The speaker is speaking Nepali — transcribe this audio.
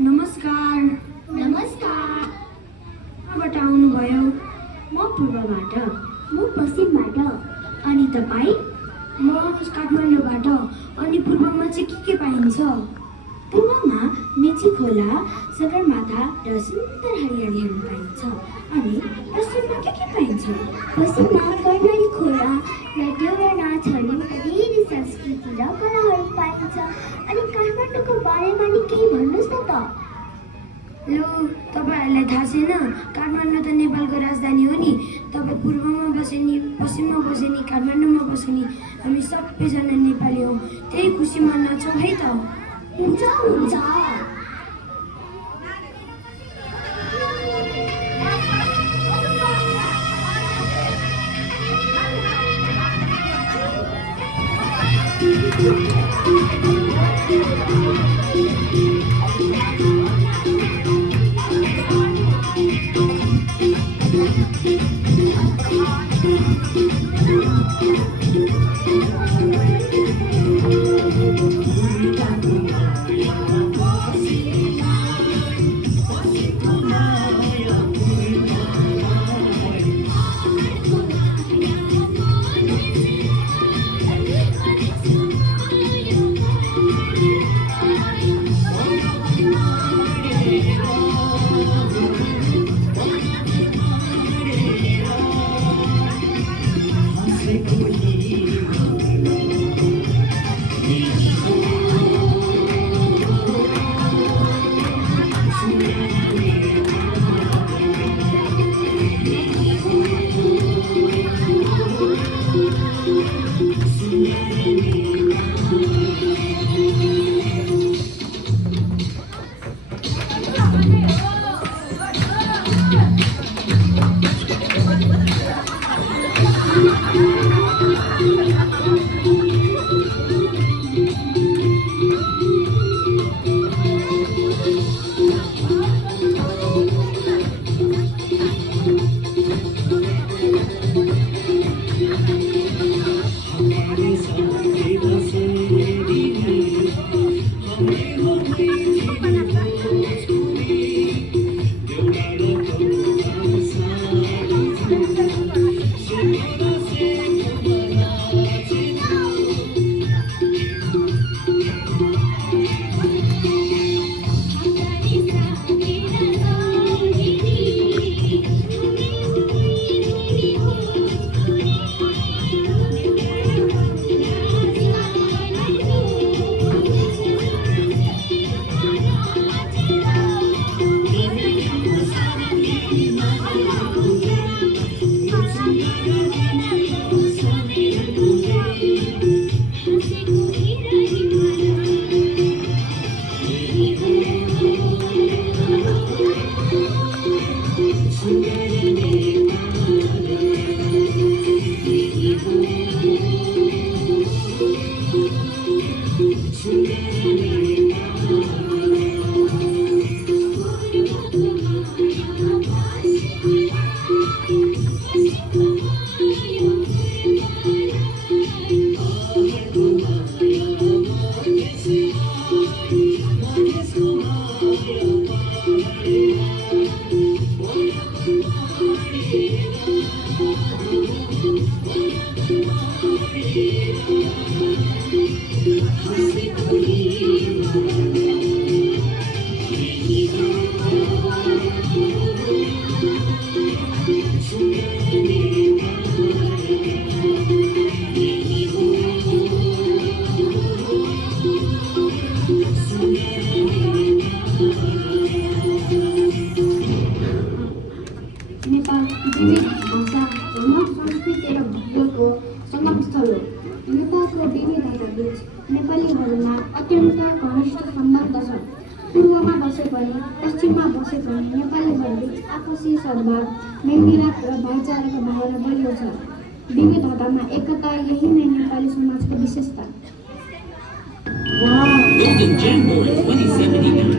नमस्कार। नमस्कार। कहाँबाट आउनुभयो? म पूर्वबाट। म पश्चिमबाट। अनि तपाईँ? म काठमाडौँबाट। अनि पूर्वमा चाहिँ के पाइन्छ? पूर्वमा मेची खोला, सगरमाथा र सुन्दर हरियालीहरू पाइन्छ। अनि पश्चिममा के पाइन्छ? पश्चिममा कर्णाली खोला र देउरा नाचहरू धेरै संस्कृति र कलाहरू पाइन्छ। अनि काठमाडौँको बारेमा नि केही भन्नुहोस् न त। लु, तपाईँहरूलाई थाहा छैन? काठमाडौँ त नेपालको राजधानी हो नि। तपाईँ पूर्वमा बसे नि, पश्चिममा बसे नि, काठमाडौँमा बसे नि, हामी सबैजना नेपाली हौँ। त्यही खुसी मान्न छौँ है त। हुन्छ हुन्छ। नेपाल विविध भाषा, धर्म, संस्कृति र भूगोलको संगमस्थल हो। नेपालको विविधताबीच नेपालीहरूमा अत्यन्त घनिष्ठ सम्बन्ध छ। पूर्वमा बसे पनि पश्चिममा बसे पनि नेपालीहरूबीच आपसी सद्भाव, मेलमिलाप र भाइचाराको भावना बलियो छ। विविधतामा एकता, यही नै नेपाली समाजको विशेषता। Built in January 2017